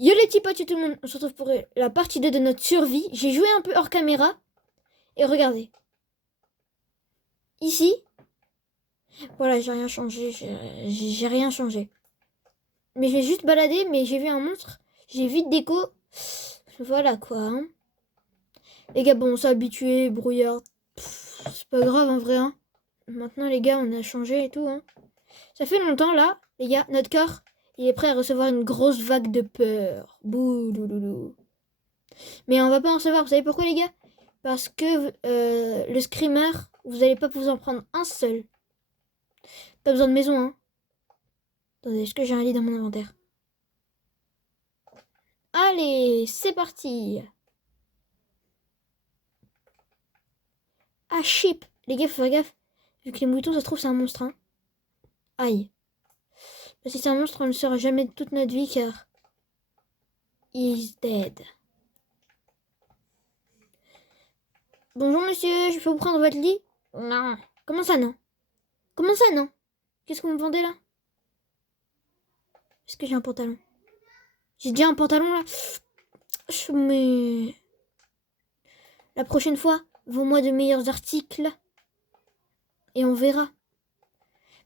Yo les petits potes et tout le monde, on se retrouve pour la partie 2 de notre survie. J'ai joué un peu hors caméra. Et regardez. Ici, voilà, j'ai rien changé. J'ai rien changé. Mais je vais juste balader, mais j'ai vu un monstre. J'ai vite déco. Voilà quoi. Hein. Les gars, bon, on s'est habitué, brouillard. C'est pas grave en vrai. Hein. Maintenant les gars, on a changé et tout. Hein. Ça fait longtemps là, les gars, notre corps, il est prêt à recevoir une grosse vague de peur. Boulouloulou. Mais on va pas en recevoir, vous savez pourquoi les gars? Parce que le screamer, vous allez pas vous en prendre un seul. Pas besoin de maison, hein. Attendez, est-ce que j'ai un lit dans mon inventaire? Allez, c'est parti. Ah, chip. Les gars, faut faire gaffe. Vu que les moutons, ça se trouve, c'est un monstre, hein. Aïe. Si c'est un monstre, on ne le saura jamais de toute notre vie, car... He's dead. Bonjour, monsieur, je peux vous prendre votre lit? Non. Comment ça, non? Comment ça, non? Qu'est-ce que vous me vendez, là? Est-ce que j'ai un pantalon? J'ai déjà un pantalon, là? Mais... La prochaine fois, vends-moi de meilleurs articles. Et on verra.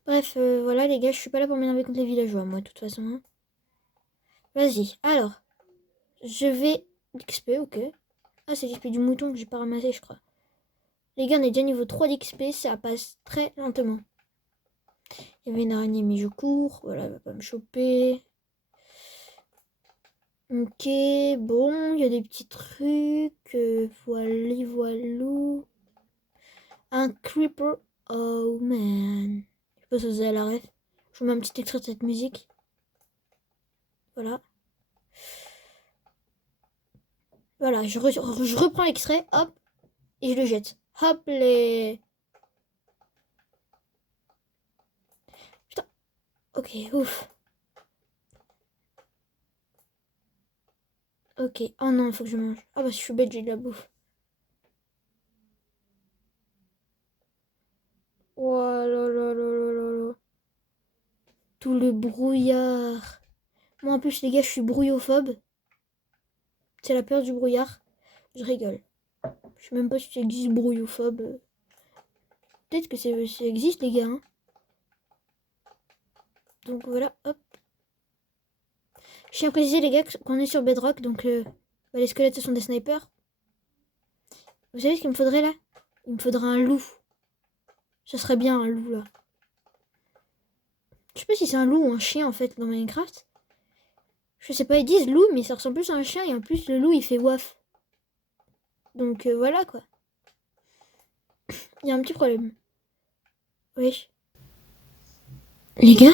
Bref, voilà les gars, je suis pas là pour m'énerver contre les villageois, moi, de toute façon. Hein. Vas-y, alors. Je vais... XP, ok. Ah, c'est l'XP du mouton que j'ai pas ramassé, je crois. Les gars, on est déjà niveau 3 d'XP, ça passe très lentement. Il y avait une araignée, mais je cours. Voilà, elle va pas me choper. Ok, bon, il y a des petits trucs. Voilà, voilou. Un creeper. Oh, man. Je sais pas si vous avez la ref. Je vous mets un petit extrait de cette musique. Voilà. Voilà, je reprends l'extrait, hop, et je le jette. Hop, les... Putain. Ok, ouf. Ok. Oh non, il faut que je mange. Ah bah, je suis bête, j'ai de la bouffe. Oh là là là là là là. Tout le brouillard. Moi, en plus, les gars, je suis brouillophobe. C'est la peur du brouillard. Je rigole. Je sais même pas si ça existe, brouillophobe. Peut-être que ça existe, les gars. Hein. Donc voilà, hop. Je tiens à préciser, les gars, qu'on est sur Bedrock. Donc, bah, les squelettes, ce sont des snipers. Vous savez ce qu'il me faudrait, là? Il me faudrait un loup. Ça serait bien, un loup, là. Je sais pas si c'est un loup ou un chien, en fait, dans Minecraft. Je sais pas, ils disent loup, mais ça ressemble plus à un chien. Et en plus, le loup, il fait waf. Donc, voilà, quoi. Il y a un petit problème. Oui. Les gars?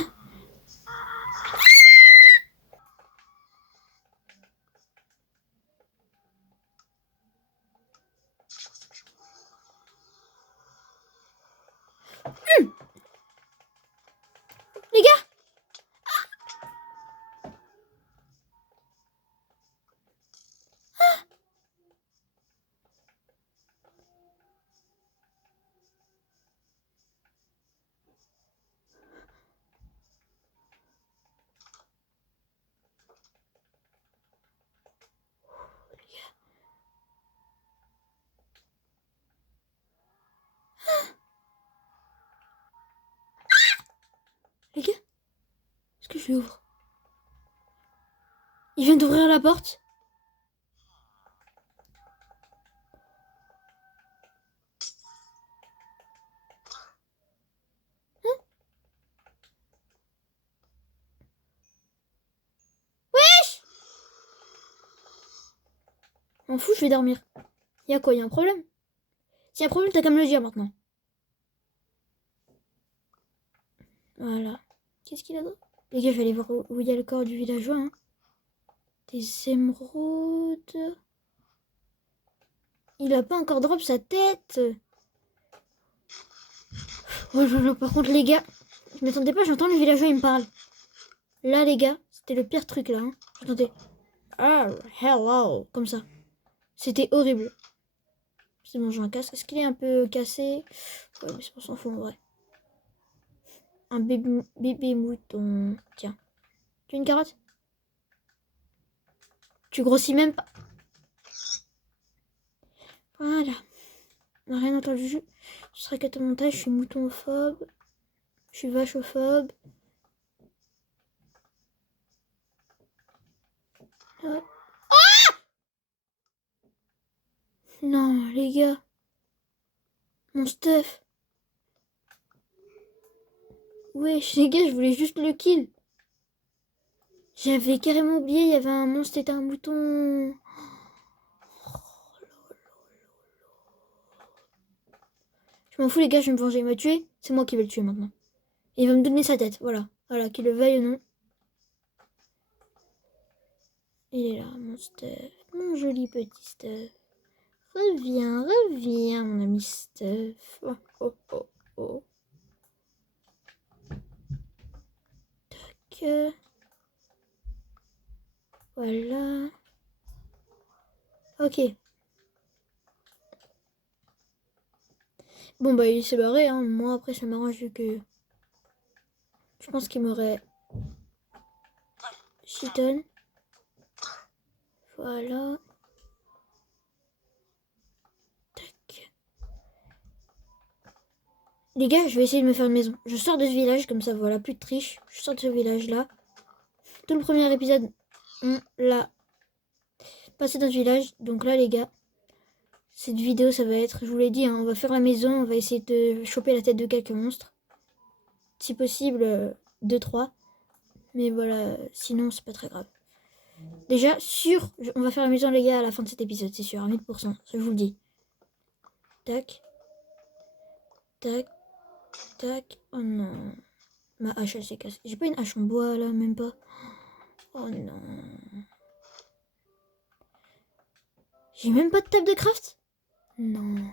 Les gars? Les gars? Est-ce que je lui ouvre? Il vient d'ouvrir la porte? Hein? Wesh! M'en fous, je vais dormir. Y'a quoi? Y'a un problème? S'il y a un problème, t'as qu'à me le dire maintenant. Voilà. Qu'est-ce qu'il a d'autre? Les gars, je vais aller voir où il y a le corps du villageois. Hein. Des émeraudes. Il a pas encore drop sa tête. Oh, par contre, les gars, je m'attendais pas, j'entends le villageois, il me parle. Là, les gars, c'était le pire truc là. Hein. J'entendais. Ah, hello. Comme ça. C'était horrible. C'est bon, j'ai un casque. Est-ce qu'il est un peu cassé? Ouais, mais on s'en fout en vrai. Un bébé mouton. Tiens. Tu veux une carotte? Tu grossis même pas. Voilà. On n'a rien entendu. Je serai qu'à ton montage. Je suis moutonophobe. Je suis vachophobe. Hop. Non, les gars. Mon stuff. Wesh, les gars, je voulais juste le kill. J'avais carrément oublié, il y avait un monstre, c'était un mouton. Je m'en fous, les gars, je vais me venger. Il m'a tué. C'est moi qui vais le tuer maintenant. Et il va me donner sa tête. Voilà. Voilà, qu'il le veuille ou non. Il est là, mon stuff. Mon joli petit stuff. Reviens, reviens, mon ami stuff. Oh, oh, oh, oh. Tac. Voilà. Ok. Bon, bah, il s'est barré, hein. Moi, après, ça m'arrange vu que... Je pense qu'il m'aurait... Shiton. Voilà. Tac. Les gars, je vais essayer de me faire une maison. Je sors de ce village, comme ça, voilà, plus de triche. Je sors de ce village-là. Tout le premier épisode, on l'a passé dans ce village. Donc là, les gars, cette vidéo, ça va être, je vous l'ai dit, hein, on va faire la maison, on va essayer de choper la tête de quelques monstres. Si possible, 2-3. Mais voilà, sinon, c'est pas très grave. Déjà, sûr, on va faire la maison, les gars, à la fin de cet épisode, c'est sûr, à 1000%, je vous le dis. Tac. Tac. Tac. Oh non. Ma hache, elle s'est cassée. J'ai pas une hache en bois, là, même pas. Oh non. J'ai même pas de table de craft? Non.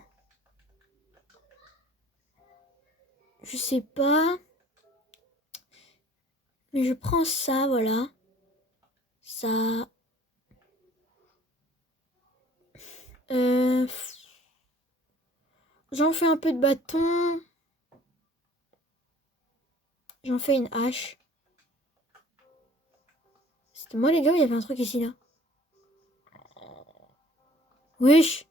Je sais pas. Mais je prends ça, voilà. Ça. J'en fais un peu de bâton. J'en fais une hache. C'était moi, les gars, il y avait un truc ici, là. Wesh.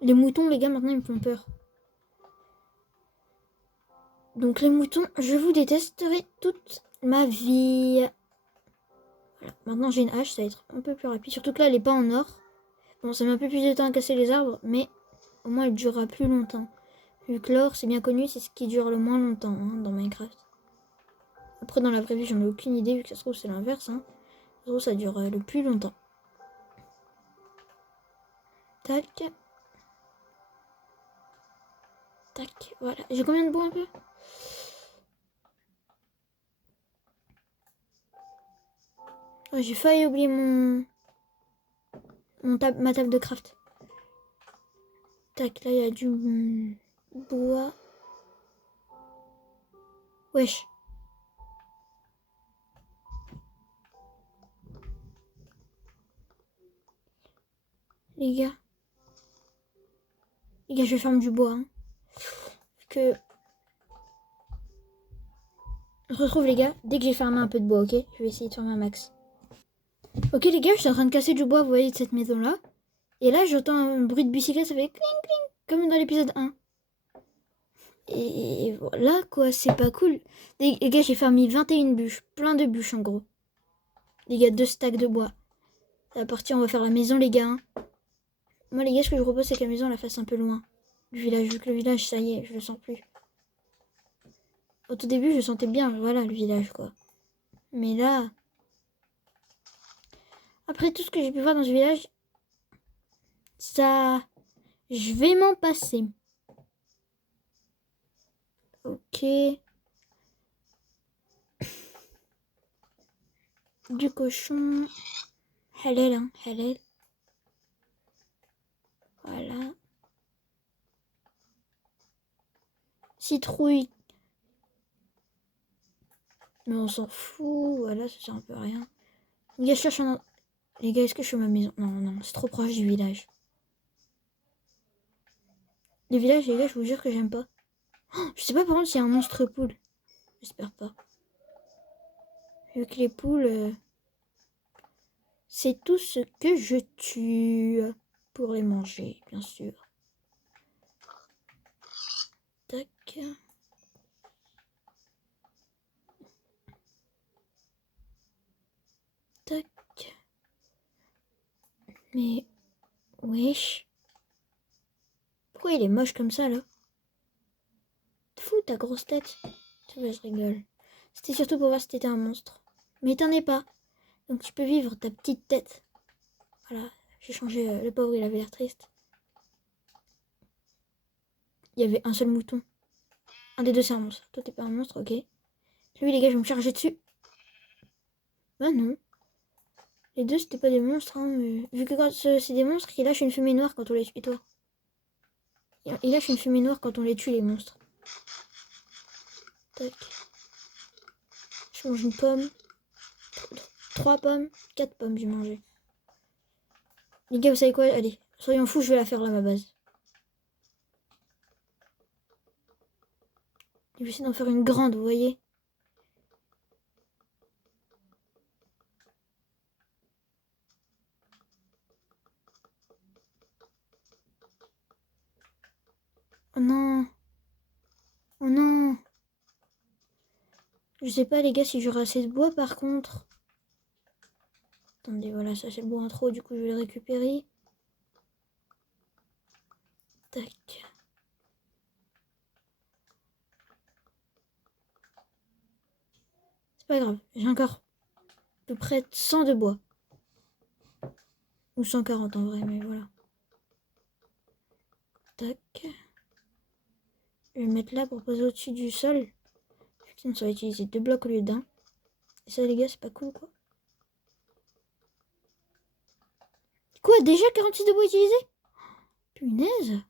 Les moutons, les gars, maintenant, ils me font peur. Donc, les moutons, je vous détesterai toute ma vie. Voilà. Maintenant, j'ai une hache, ça va être un peu plus rapide. Surtout que là, elle est pas en or. Bon, ça met un peu plus de temps à casser les arbres, mais au moins, elle durera plus longtemps. Vu que l'or, c'est bien connu, c'est ce qui dure le moins longtemps hein, dans Minecraft. Après, dans la vraie vie, j'en ai aucune idée, vu que ça se trouve, c'est l'inverse. Hein. Ça se trouve, ça dure le plus longtemps. Tac. Tac, voilà. J'ai combien de bois un peu? Oh, j'ai failli oublier ma table de craft. Tac, là, il y a du bois. Wesh. Les gars. Les gars, je vais faire du bois. Hein. Que... On se retrouve, les gars, dès que j'ai fermé un peu de bois, ok? Je vais essayer de fermer un max. Ok, les gars, je suis en train de casser du bois, vous voyez, de cette maison-là. Et là, j'entends un bruit de bicyclette, ça fait cling cling, comme dans l'épisode 1. Et voilà, quoi, c'est pas cool. Les gars, j'ai fermé 21 bûches, plein de bûches, en gros. Les gars, 2 stacks de bois. C'est parti, on va faire la maison, les gars. Hein. Moi, les gars, ce que je vous propose, c'est que la maison, on la fasse un peu loin. Du village, vu que le village, ça y est, je le sens plus. Au tout début, je sentais bien, voilà, le village, quoi. Mais là... Après tout ce que j'ai pu voir dans ce village, ça... Je vais m'en passer. Ok. Du cochon. Halal, hein, halal. Voilà. Citrouille. Mais on s'en fout. Voilà, ça sert un peu à rien. Les gars, je cherche un... Les gars, est-ce que je suis à ma maison? Non, non, c'est trop proche du village. Le village, les gars, je vous jure que j'aime pas. Oh, je sais pas par contre s'il y a un monstre poule. J'espère pas. Vu que les poules, c'est tout ce que je tue. Pour les manger, bien sûr. Tac. Tac. Mais... Wesh. Pourquoi il est moche comme ça, là? Fou, ta grosse tête. Tu vois, je rigole. C'était surtout pour voir si t'étais un monstre. Mais t'en es pas. Donc tu peux vivre ta petite tête. Voilà. J'ai changé. Le pauvre, il avait l'air triste. Il y avait un seul mouton. Un des deux, c'est un monstre. Toi, t'es pas un monstre, ok. Lui, les gars, je vais me charger dessus. Bah non. Les deux, c'était pas des monstres, hein. Mais... Vu que quand c'est des monstres, ils lâchent une fumée noire quand on les tue. Et toi? Ils lâchent une fumée noire quand on les tue, les monstres. Tac. Je mange une pomme. 3 pommes. 4 pommes, j'ai mangé. Les gars, vous savez quoi? Allez, soyons fous, je vais la faire là, ma base. Je vais essayer d'en faire une grande, vous voyez? Oh non. Oh non. Je sais pas, les gars, si j'aurai assez de bois, par contre. Attendez, voilà, ça c'est le bois intro, du coup, je vais le récupérer. Tac. C'est pas grave, j'ai encore à peu près 100 de bois. Ou 140 en vrai, mais voilà. Tac. Je vais le mettre là pour poser au-dessus du sol. Sinon, ça va utiliser 2 blocs au lieu d'un. Et ça, les gars, c'est pas cool, quoi. Quoi, déjà 46 de bois utilisé? Punaise.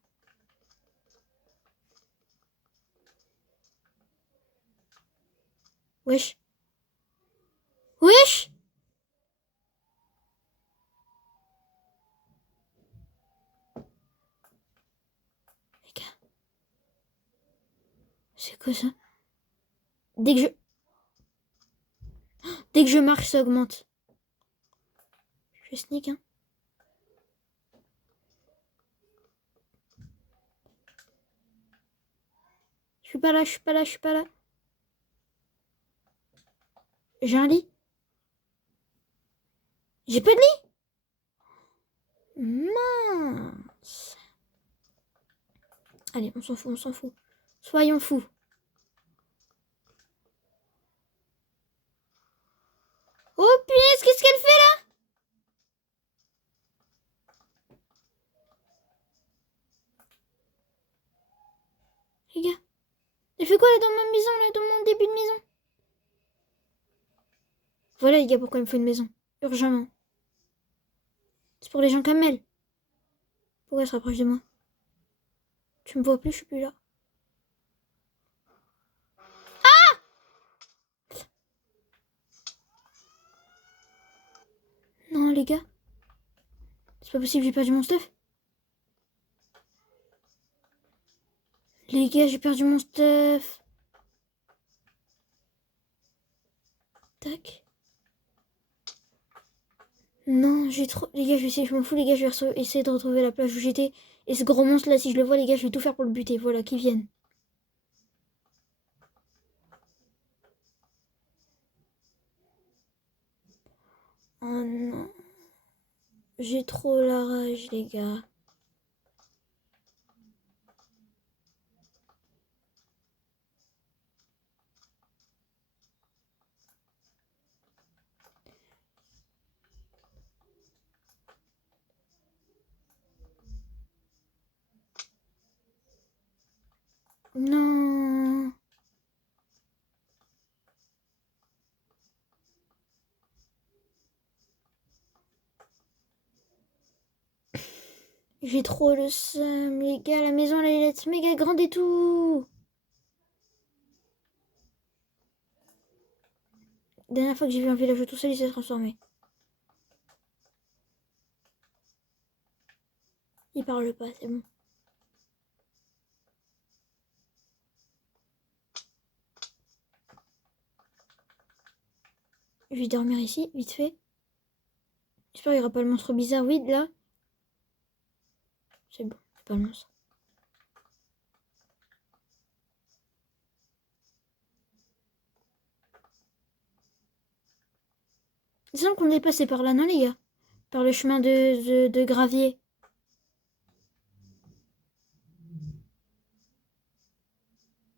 Wesh. Wesh. Les gars. C'est quoi ça? Dès que je... Dès que je marche, ça augmente. Je vais sneak, hein. Je suis pas là, je suis pas là, je suis pas là. J'ai un lit. J'ai pas de lit. Mince. Allez, on s'en fout, on s'en fout. Soyons fous. Oh punaise, qu'est-ce qu'elle fait là? Les gars, elle fait quoi là dans ma maison, là, dans mon début de maison? Voilà les gars, pourquoi il me faut une maison. Urgemment. C'est pour les gens comme elle. Pourquoi elle se rapproche de moi? Tu me vois plus, je suis plus là. Non les gars. C'est pas possible, j'ai perdu mon stuff. Les gars, j'ai perdu mon stuff. Tac. Non, j'ai trop... Les gars, je vais essayer, je m'en fous, les gars, je vais essayer de retrouver la plage où j'étais. Et ce gros monstre là, si je le vois, les gars, je vais tout faire pour le buter. Voilà, qu'il vienne. Oh non. J'ai trop la rage, les gars. Non. J'ai trop le seum, les gars. La maison, elle allait être méga grande et tout. La dernière fois que j'ai vu un village tout seul, il s'est transformé. Il parle pas, c'est bon. Je vais dormir ici, vite fait. J'espère qu'il n'y aura pas le monstre bizarre. Oui, là. C'est bon, c'est pas le monstre. Il semble qu'on est passé par là, non, les gars? Par le chemin de gravier.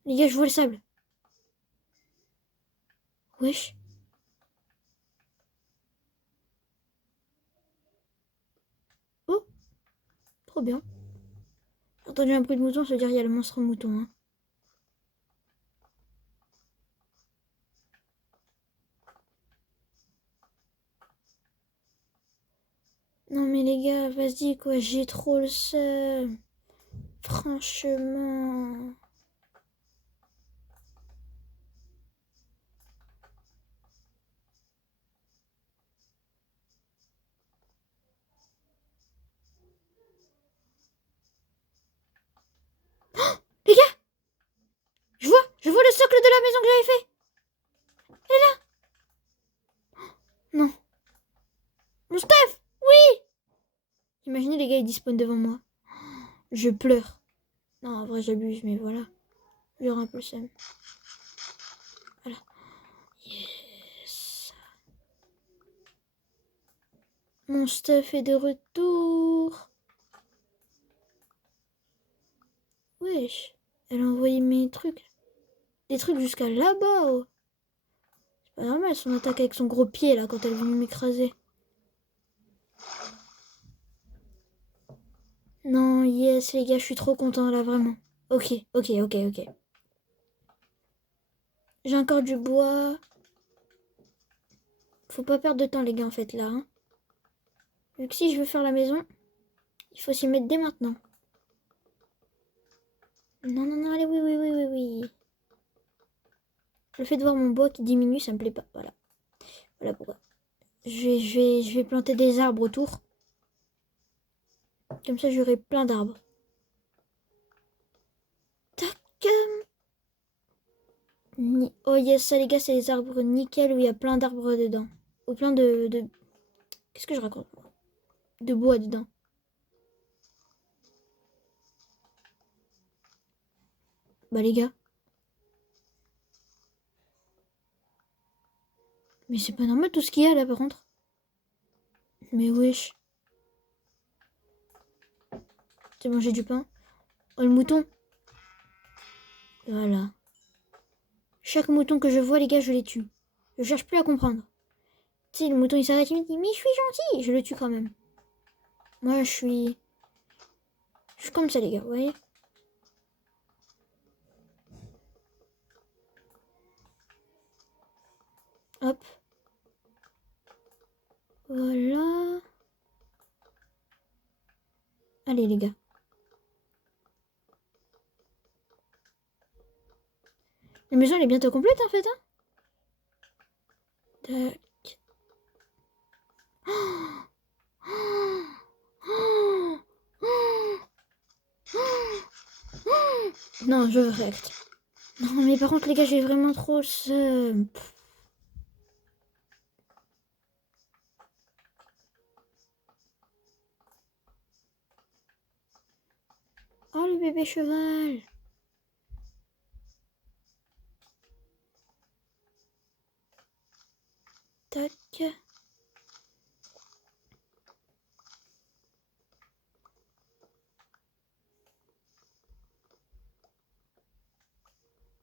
Les gars, je vois le sable. Wesh. Oh, trop bien. J'ai entendu un bruit de mouton, ça veut dire qu'il y a le monstre mouton. Hein. Non mais les gars, vas-y quoi, j'ai trop le seum. Franchement. Les gars, je vois le socle de la maison que j'avais fait. Elle est là. Non. Mon Steph, oui. Imaginez les gars, ils dispawnent devant moi. Je pleure. Non, en vrai, j'abuse, mais voilà. J'aurai un peu le seum. Voilà. Yes. Mon stuff est de retour. Wesh. Elle a envoyé mes trucs. Des trucs jusqu'à là-bas. Oh. C'est pas normal son attaque avec son gros pied là quand elle est venue m'écraser. Non, yes les gars, je suis trop content là, vraiment. Ok. J'ai encore du bois. Faut pas perdre de temps les gars en fait là. Hein. Vu que si je veux faire la maison, il faut s'y mettre dès maintenant. Non, allez, oui. Le fait de voir mon bois qui diminue, ça me plaît pas. Voilà. Voilà pourquoi. Je vais planter des arbres autour. Comme ça, j'aurai plein d'arbres. Tac. Oh yes, ça les gars, c'est les arbres nickel où il y a plein d'arbres dedans. Ou plein de... Qu'est-ce que je raconte? De bois dedans. Bah les gars. Mais c'est pas normal tout ce qu'il y a là par contre. Mais wesh. J'ai mangé du pain. Oh le mouton. Voilà. Chaque mouton que je vois les gars, je les tue. Je cherche plus à comprendre. Tu sais, le mouton il s'arrête, il me dit mais je suis gentil. Je le tue quand même. Moi je suis... Je suis comme ça les gars, vous voyez. Hop. Voilà. Allez les gars. La maison elle est bientôt complète en fait. Hein. Tac. Non, je recte. Non, mais par contre, les gars, j'ai vraiment trop le seum. Oh, le bébé cheval. Tac.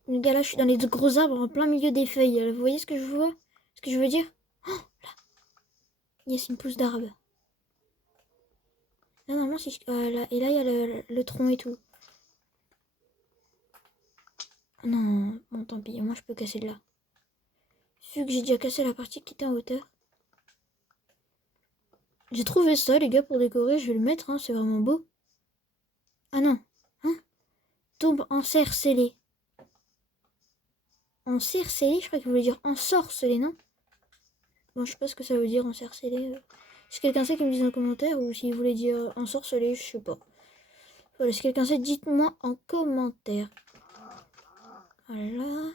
Les gars, là, je suis dans les gros arbres en plein milieu des feuilles. Vous voyez ce que je vois? Ce que je veux dire? Oh, là. Yes, une pousse d'arbre. Là, normalement, si je... là. Et là, il y a le tronc et tout. Non, bon, tant pis. Moi, je peux casser de là. Vu que j'ai déjà cassé la partie qui était en hauteur. J'ai trouvé ça, les gars, pour décorer. Je vais le mettre, hein. C'est vraiment beau. Ah non. Hein? Tombe en serre scellée. Encercelé, je crois qu'il voulait dire ensorcelé, non? Bon, je sais pas ce que ça veut dire encercelé. Si quelqu'un sait, qu'il me dise en commentaire, ou s'il voulait dire ensorcelé, je sais pas. Voilà, si quelqu'un sait, dites-moi en commentaire. Voilà.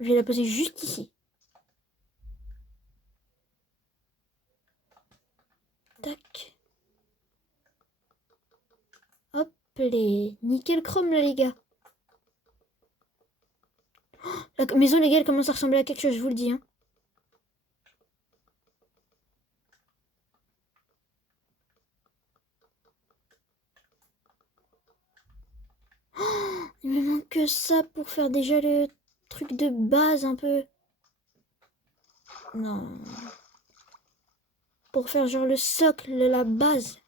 Je vais la poser juste ici. Tac. Hop, les nickel chrome là les gars. Oh, la maison les gars elle commence à ressembler à quelque chose, je vous le dis. Hein. Oh, il me manque que ça pour faire déjà le truc de base un peu. Non. Pour faire genre le socle, la base.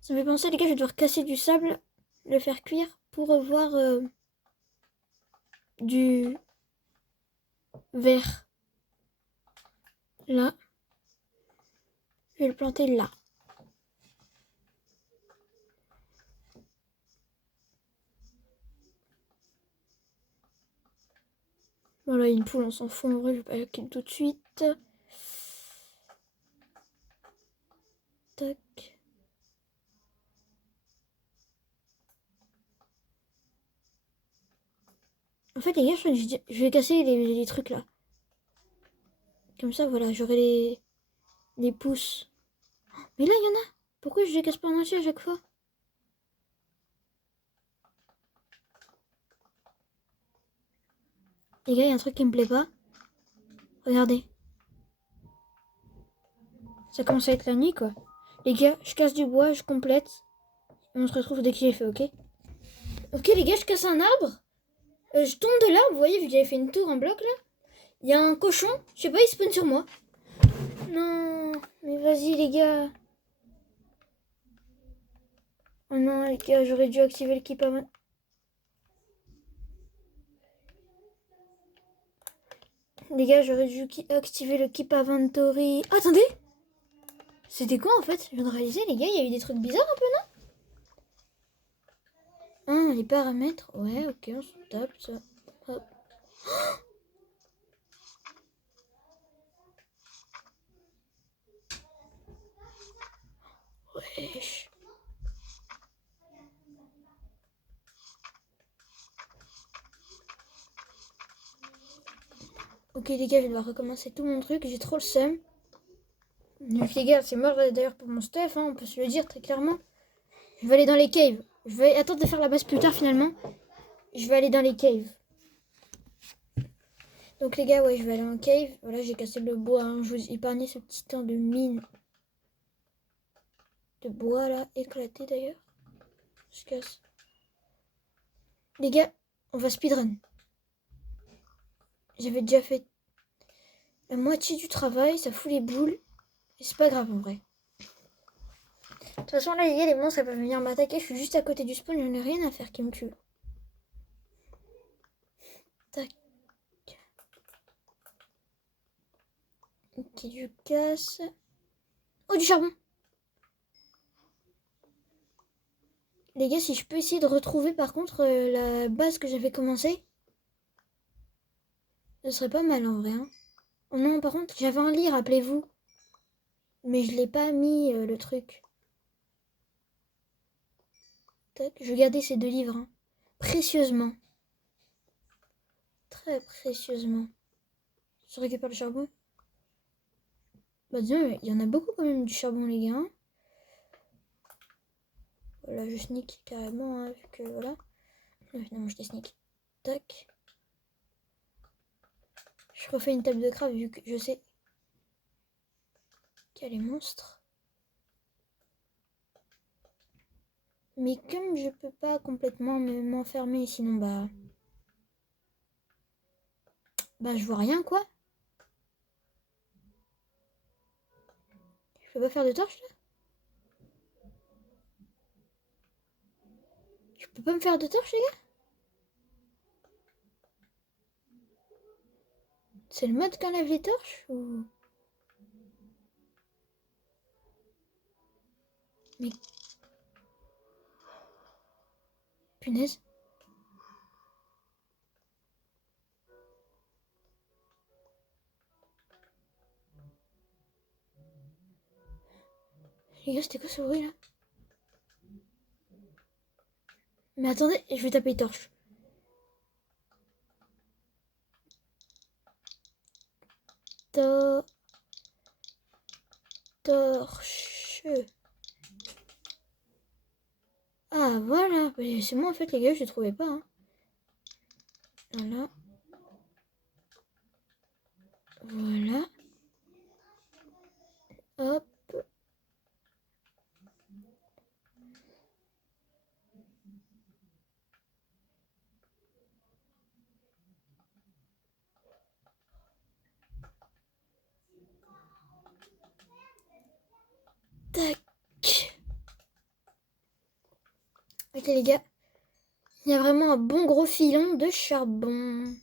Ça me fait penser les gars, je vais devoir casser du sable, le faire cuire pour avoir du verre. Là. Je vais le planter là. Voilà, une poule, on s'en fout. En vrai, je vais pas la kill tout de suite. Tac. En fait, les gars, je vais casser les trucs là. Comme ça, voilà, j'aurai les pouces. Mais là, il y en a. Pourquoi je les casse pas en entier à chaque fois? Les gars, il y a un truc qui me plaît pas. Regardez. Ça commence à être la nuit, quoi. Les gars, je casse du bois, je complète. Et on se retrouve dès que j'ai fait, ok? Ok, les gars, je casse un arbre. Je tombe de l'arbre, vous voyez, vu que j'avais fait une tour en bloc, là. Il y a un cochon. Je sais pas, il spawn sur moi. Non, mais vas-y, les gars. Oh non, les gars, j'aurais dû activer le keep avant. Les gars, j'aurais dû activer le keep inventory. Oh, attendez! C'était quoi en fait? Je viens de réaliser, les gars, il y a eu des trucs bizarres un peu, non? Ah, les paramètres. Ouais, ok, on se tape ça. Hop. Wesh. Ok, les gars, je vais devoir recommencer tout mon truc. J'ai trop le seum. Donc, les gars, c'est mort d'ailleurs pour mon stuff, hein, on peut se le dire très clairement. Je vais aller dans les caves. Je vais attendre de faire la base plus tard finalement. Je vais aller dans les caves. Donc les gars, ouais, je vais aller en cave. Voilà, j'ai cassé le bois. Hein. Je vous ai épargné ce petit temps de mine. De bois là, éclaté d'ailleurs. Je casse. Les gars, on va speedrun. J'avais déjà fait la moitié du travail, ça fout les boules. Et c'est pas grave en vrai. De toute façon là les gars, les monstres elles peuvent venir m'attaquer. Je suis juste à côté du spawn, j'en ai rien à faire qui me tue. Tac. Ok, je casse. Oh, du charbon. Les gars, si je peux essayer de retrouver par contre la base que j'avais commencé, ce serait pas mal en vrai. Hein. Oh non, par contre, j'avais un lit, rappelez-vous. Mais je l'ai pas mis le truc. Tac, je vais garder ces 2 livres. Hein. Précieusement. Très précieusement. Je récupère le charbon. Bah disons, il y en a beaucoup quand même du charbon les gars. Hein. Voilà, je sneak carrément, hein, vu que voilà. Non, finalement, je sneak. Tac. Je refais une table de craft vu que je sais qu'il y a les monstres. Mais comme je peux pas complètement m'enfermer, sinon bah je vois rien quoi. Je peux pas faire de torche là? Je peux pas me faire de torche les gars? C'est le mode qui enlève les torches ou... Mais... Punaise. Les gars, c'était quoi ce bruit là? Mais attendez, je vais taper torche. torche. Ah, voilà. C'est moi, en fait, les gars, je ne trouvais pas. Hein. Voilà. Voilà. Hop. Tac. Ok, les gars. Il y a vraiment un bon gros filon de charbon.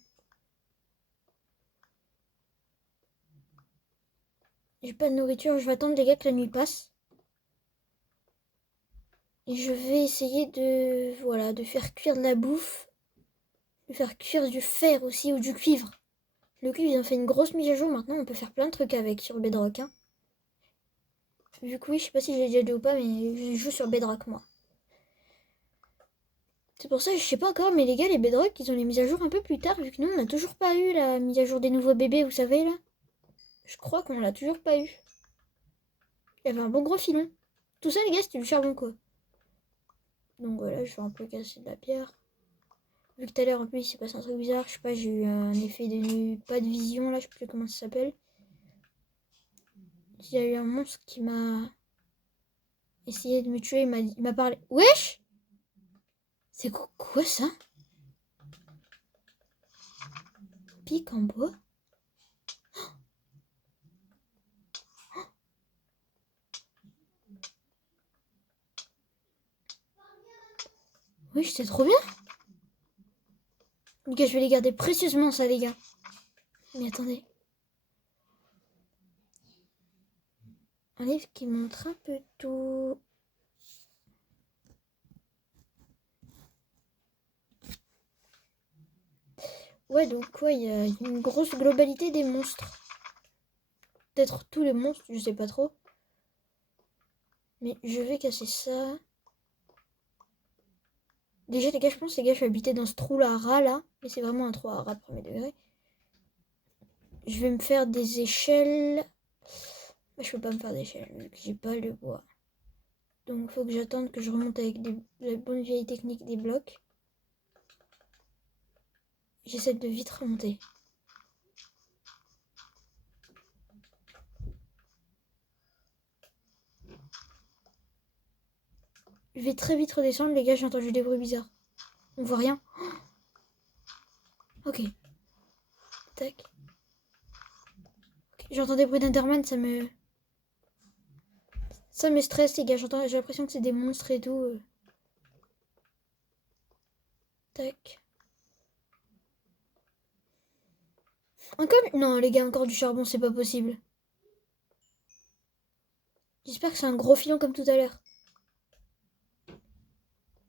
J'ai pas de nourriture. Je vais attendre, les gars, que la nuit passe. Et je vais essayer de, voilà, de faire cuire de la bouffe. De faire cuire du fer aussi ou du cuivre. Le cuivre, ils ont fait une grosse mise à jour. Maintenant, on peut faire plein de trucs avec sur Bedrock. Hein. Vu que oui, je sais pas si j'ai déjà dit ou pas, mais je joue sur Bedrock, moi. C'est pour ça, je sais pas encore, mais les gars, les Bedrock, ils ont les mises à jour un peu plus tard, vu que nous, on n'a toujours pas eu la mise à jour des nouveaux bébés, vous savez, là. Je crois qu'on l'a toujours pas eu. Il y avait un bon gros filon. Tout ça, les gars, c'était du charbon, quoi. Donc voilà, je vais un peu casser de la pierre. Vu que tout à l'heure, en plus, il s'est passé un truc bizarre. Je sais pas, j'ai eu un effet de... pas de vision, là, je sais plus comment ça s'appelle. Il y a eu un monstre qui m'a essayé de me tuer, il m'a parlé. Wesh! C'est quoi ça? Pique en bois? Oui, c'est trop bien. Les gars, je vais les garder précieusement, ça, les gars. Mais attendez. Un livre qui montre un peu tout. Ouais, donc, ouais, il y a une grosse globalité des monstres. Peut-être tous les monstres, je sais pas trop. Mais je vais casser ça. Déjà, les gars, je pense que les gars, je vais habiter dans ce trou-là, rat, là. Mais c'est vraiment un trou à rat de premier degré. Je vais me faire des échelles. Je peux pas me faire d'échelles, vu que j'ai pas le bois. Donc, il faut que j'attende que je remonte avec la bonne vieille technique des blocs. J'essaie de vite remonter. Je vais très vite redescendre, les gars, j'ai entendu des bruits bizarres. On voit rien. Ok. Tac. Okay. J'entends des bruits d'Enderman, ça me stresse, les gars. J'ai l'impression que c'est des monstres et tout. Tac. Encore? Non, les gars, encore du charbon, c'est pas possible. J'espère que c'est un gros filon comme tout à l'heure.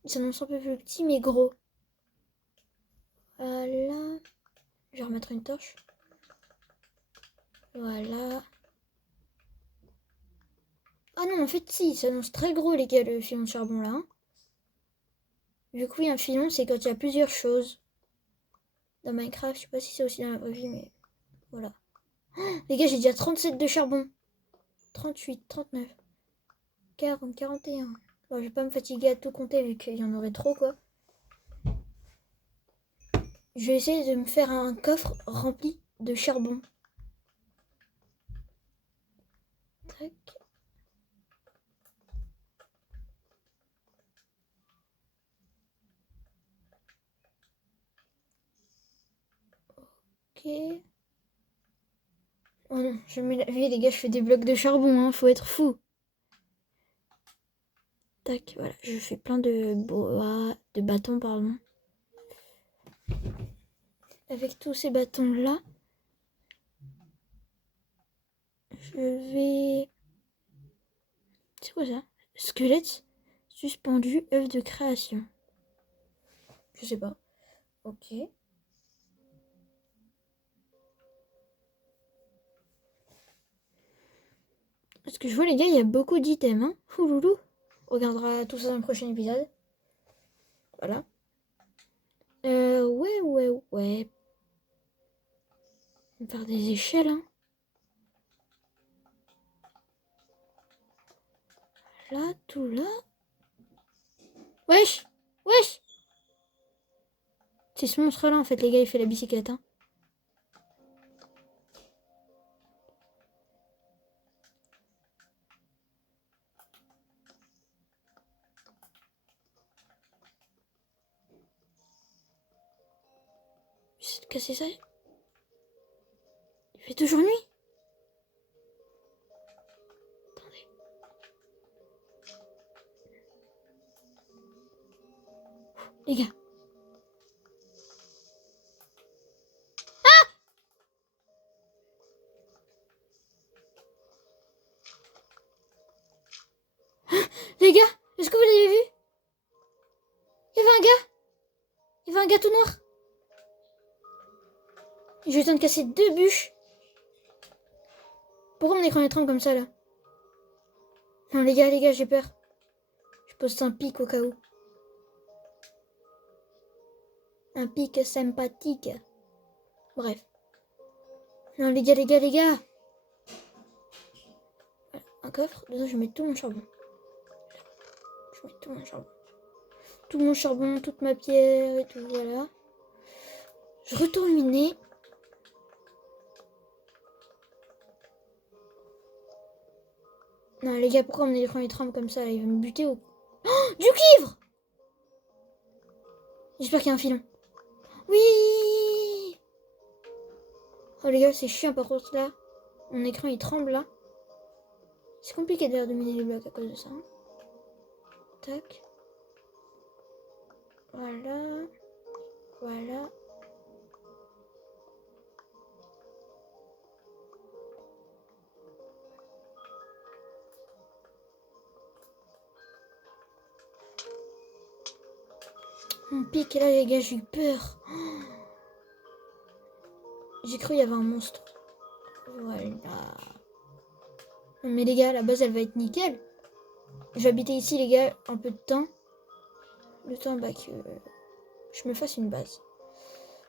Il s'annonce un peu plus petit, mais gros. Voilà. Je vais remettre une torche. Voilà. Ah non, en fait, si, il s'annonce très gros, les gars, le filon de charbon, là. Hein. Vu que oui, un filon, c'est quand il y a plusieurs choses. Dans Minecraft, je sais pas si c'est aussi dans la vraie vie, mais voilà. Oh, les gars, j'ai déjà 37 de charbon. 38, 39, 40, 41. Bon, je vais pas me fatiguer à tout compter vu qu'il y en aurait trop, quoi. Je vais essayer de me faire un coffre rempli de charbon. Tac. Ok. Oh non, je mets la vie, les gars, je fais des blocs de charbon, hein, faut être fou. Tac, voilà, je fais plein de bois, de bâtons, pardon. Avec tous ces bâtons-là, je vais... C'est quoi ça? Squelette suspendu, œuvre de création. Je sais pas. Ok. Parce que je vois, les gars, il y a beaucoup d'items, hein. Fouloulou. On regardera tout ça dans le prochain épisode. Voilà. Ouais. On va faire des échelles, hein. là, tout là. Wesh! Wesh! C'est ce monstre-là, en fait, les gars, il fait la bicyclette, hein. J'essaie de casser ça. Il fait toujours nuit. Attendez. Les gars. Les gars, est-ce que vous l'avez vu? Il y avait un gars. Il y avait un gars tout noir. J'ai eu le temps de casser 2 bûches. Pourquoi mon écran est tremble comme ça là? Non les gars, j'ai peur. Je pose un pic au cas où. Un pic sympathique. Bref. Non les gars. Voilà, un coffre, dedans je mets tout mon charbon. Je mets tout mon charbon. Tout mon charbon, toute ma pierre et tout, voilà. Je retourne miner. Non les gars, pourquoi mon écran il tremble comme ça là? Il va me buter au... Oh, du cuivre! J'espère qu'il y a un filon. Oui! Oh les gars, c'est chiant par contre là. Mon écran il tremble là. C'est compliqué d'ailleurs de miner les blocs à cause de ça. Tac. Voilà. Voilà. Mon pic là les gars, j'ai eu peur. Oh, j'ai cru il y avait un monstre. Voilà. Non mais les gars, la base elle va être nickel. Je vais habiter ici les gars un peu de temps. Le temps bah, que je me fasse une base.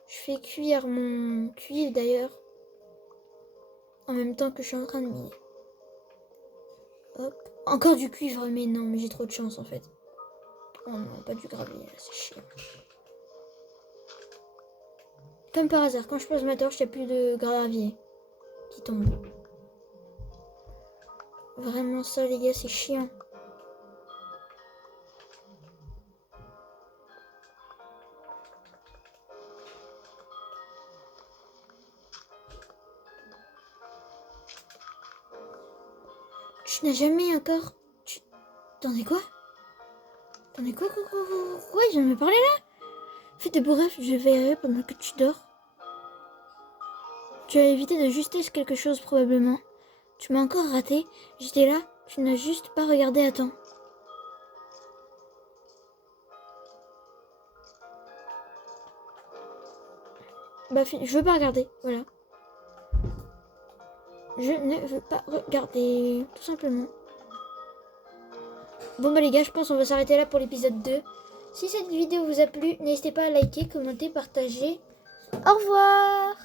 Je fais cuire mon cuivre d'ailleurs. En même temps que je suis en train de miner. Hop. Encore du cuivre, mais non, mais j'ai trop de chance en fait. Oh non, pas du gravier, c'est chiant. Comme par hasard, quand je pose ma torche, il n'y a plus de gravier qui tombe. Vraiment ça les gars, c'est chiant. Tu n'as jamais encore... Attendez quoi? Attendez quoi? Ils viennent me parler là? Fais tes beaux rêves, je veillerai pendant que tu dors. Tu as évité de justesse quelque chose probablement. Tu m'as encore raté. J'étais là, tu n'as juste pas regardé à temps. Bah je veux pas regarder, voilà. Je ne veux pas regarder, tout simplement. Bon bah les gars, je pense qu'on va s'arrêter là pour l'épisode 2. Si cette vidéo vous a plu, n'hésitez pas à liker, commenter, partager. Au revoir!